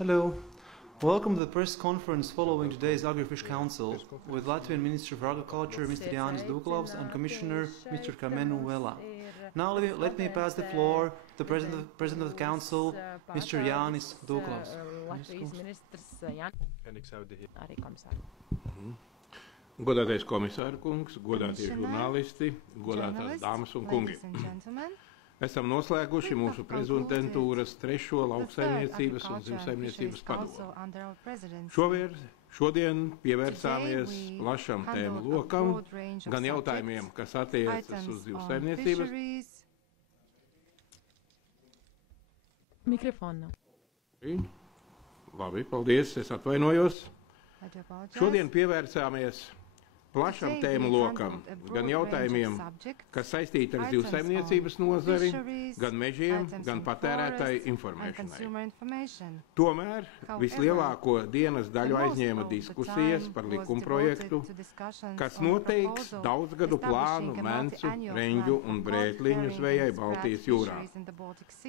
Hello. Welcome to the press conference following today's Agrifish Council with Latvian Minister for Agriculture, Mr. Jānis Dūklavs, and Commissioner, Mr. Karmenu Vela. Now let me pass the floor to the President of the Council, Mr. Jānis Dūklavs. Godātais komisāra kungs, godātie žurnālisti, godātās dāmas un kungi. Esam noslēguši mūsu prezidentūras 3. lauksaimniecības un zivsaimniecības padomu. Šodien pievērsāmies plašam tēmu lokam, gan jautājumiem, kas attiecas uz zivsaimniecības. Mikrofonu. Labi, paldies, es atvainojos. Šodien pievērsāmies plašam tēmu lokam, gan jautājumiem, kas saistīti ar zivsaimniecības nozari, gan mežiem, gan patērētāju informēšanai. Tomēr vislielāko dienas daļu aizņēma diskusijas par likumprojektu, kas noteiks daudzgadu plānu mencu, reņģu un brētliņu zvejai Baltijas jūrā.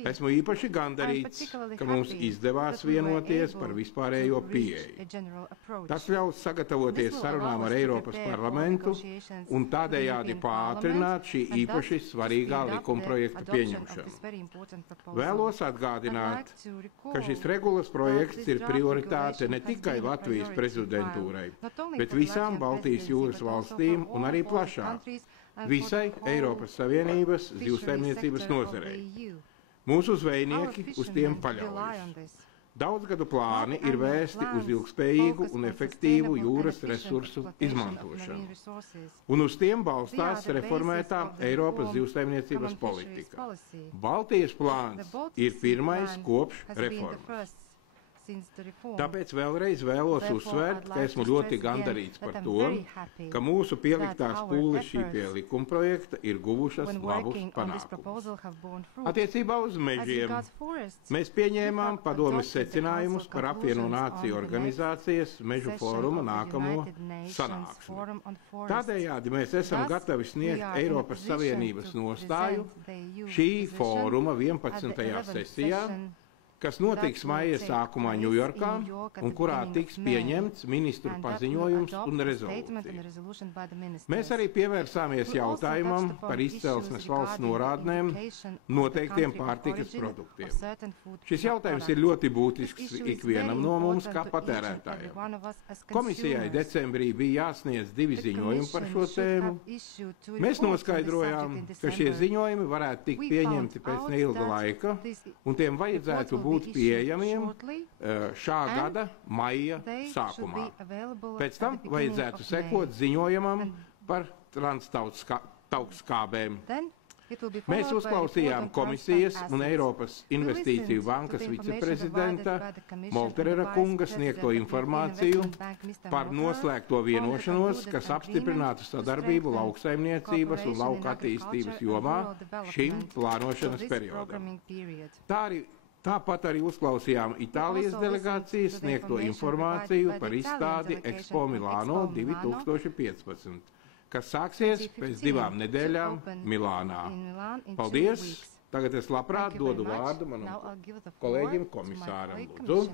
Esmu īpaši gandarīts, ka mums izdevās vienoties par vispārējo pieeju. Tas ļaus sagatavoties sarunām ar Eiropas parlamentu un tādējādi pātrināt šī īpaši svarīgā likumprojekta pieņemšanu. Vēlos atgādināt, ka šis regulas projekts ir prioritāte ne tikai Latvijas prezidentūrai, bet visām Baltijas jūras valstīm un arī plašāk, visai Eiropas Savienības zivsaimniecības nozarei. Mūsu zvejnieki uz tiem paļaujas. Daudzgadu plāni ir vērsti uz ilgspējīgu un efektīvu jūras resursu izmantošanu, un uz tiem balstās reformētā Eiropas zivsaimniecības politika. Baltijas plāns ir pirmais kopš reformas. Tāpēc vēlreiz vēlos uzsvērt, ka esmu ļoti gandarīts par to, ka mūsu pieliktās pūles šī pie likumprojekta ir guvušas labus panākumus. Attiecībā uz mežiem mēs pieņēmām padomes secinājumus par apvieno nāciju organizācijas mežu fóruma nākamo sanāksmi. Tādējādi mēs esam gatavi sniegt Eiropas Savienības nostāju šī fóruma 11. sesijā, kas notiks maija sākumā Ņujorkā un kurā tiks pieņemts ministru paziņojums un rezolūcija. Mēs arī pievērsāmies jautājumam par izcelsmes valsts norādnēm noteiktiem pārtikas produktiem. Šis jautājums ir ļoti būtisks ikvienam no mums kā patērētājiem. Komisijai decembrī bija jāsniedz 2 ziņojumi par šo tēmu. Mēs noskaidrojām, ka šie ziņojumi varētu tikt pieņemti pēc neilga laika un tiem vajadzētu būt pieejamiem šā gada maija sākumā. Pēc tam vajadzētu sekot ziņojumam par transtautskābēm. Mēs uzklausījām komisijas un Eiropas Investīciju bankas viceprezidenta Molterera kunga sniegto informāciju par noslēgto vienošanos, kas apstiprinātu sadarbību lauksaimniecības un lauka attīstības jomā šim plānošanas periodam. Tāpat arī uzklausījām Itālijas delegācijas sniegto informāciju par izstādi Expo Milāno 2015, kas sāksies pēc 2 nedēļām Milānā. Paldies! Tagad es labprāt dodu vārdu manam kolēģim komisāram. Lūdzu.